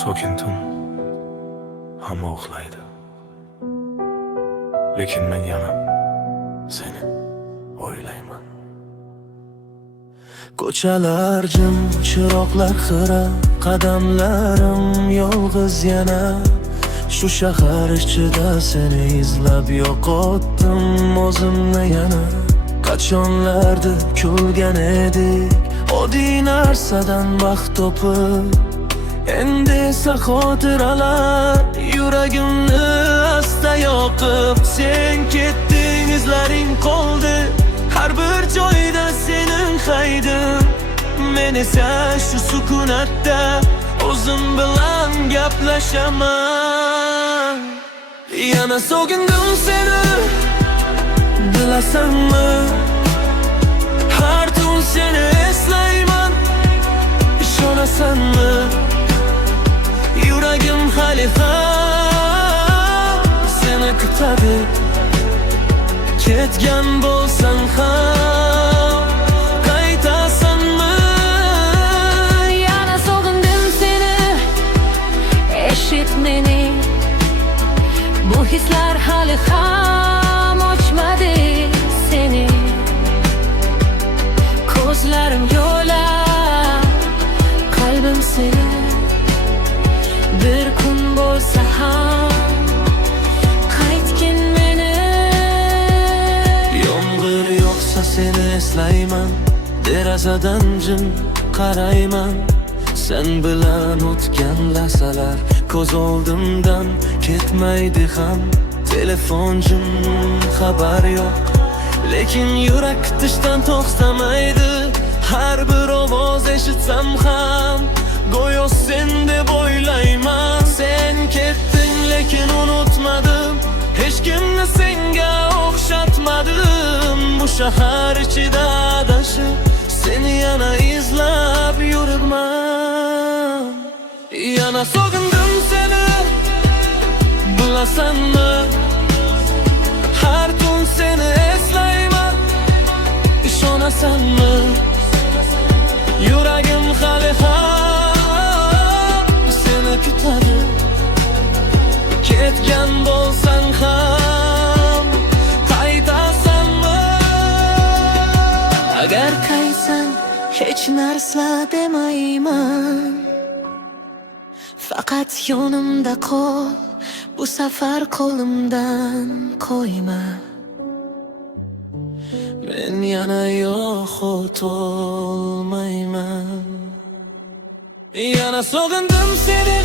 So'kindim, hamma uxlaydi. Lekin men yana seni o'ylayman. Ko'chalar jim, chiroqlar xira, qadamlarim yolg'iz yana. Shu shahar ichida seni izlab yo'qotdim o'zimni yana. Qachonlardir kulgan edik, oddiy narsadan baxt topib. Endi esa xotiralar yuragimni asta yoqib. Sen ketding, izlaring qoldi, har bir joyda sening haydim. Men esa shu sukunatda o'zim bilan gaplashaman. Yana so'kindim seni, bilasanmi? Har tun seni eslayman, ishonasanmi? Yuragim hali ham seni kutadi. Ketgan bo'lsang ham qaytasanmi? Yana sog'indim seni, eshit meni. Bu hislar hali ham ochmadi seni. Ko'zlarim yo'lar, qalbim seni. Bir kun bo'lsa ham qaytgin meni. Yomg'ir yog'sa seni eslayman, derazadan jim qarayman. Sen bilan o'tgan lahzalar ko'z oldimdan ketmaydi ham. Telefon jim, xabar yo'q, lekin yurak kutishdan to'xtamaydi. Har bir ovoz eshitsam ham go'yo sen deb o'ylayman. Sen ketding lekin unutmadim, hech kimni senga o'xshatmadim. Bu shahar ichida adashib seni yana izlab yuribman. Yana sog'indim seni, bilasanmi? Har tun seni eslayman, ishonasanmi? Yuragim hali ham seni kutadi. Ketgan bo'lsang ham qaytasanmi? Agar qaytsam hech narsa demayman. Faqat yonimda qol, bu safar qo'limdan qo'yma. Men yana yo'qotolmayman. Yana sog'indim seni,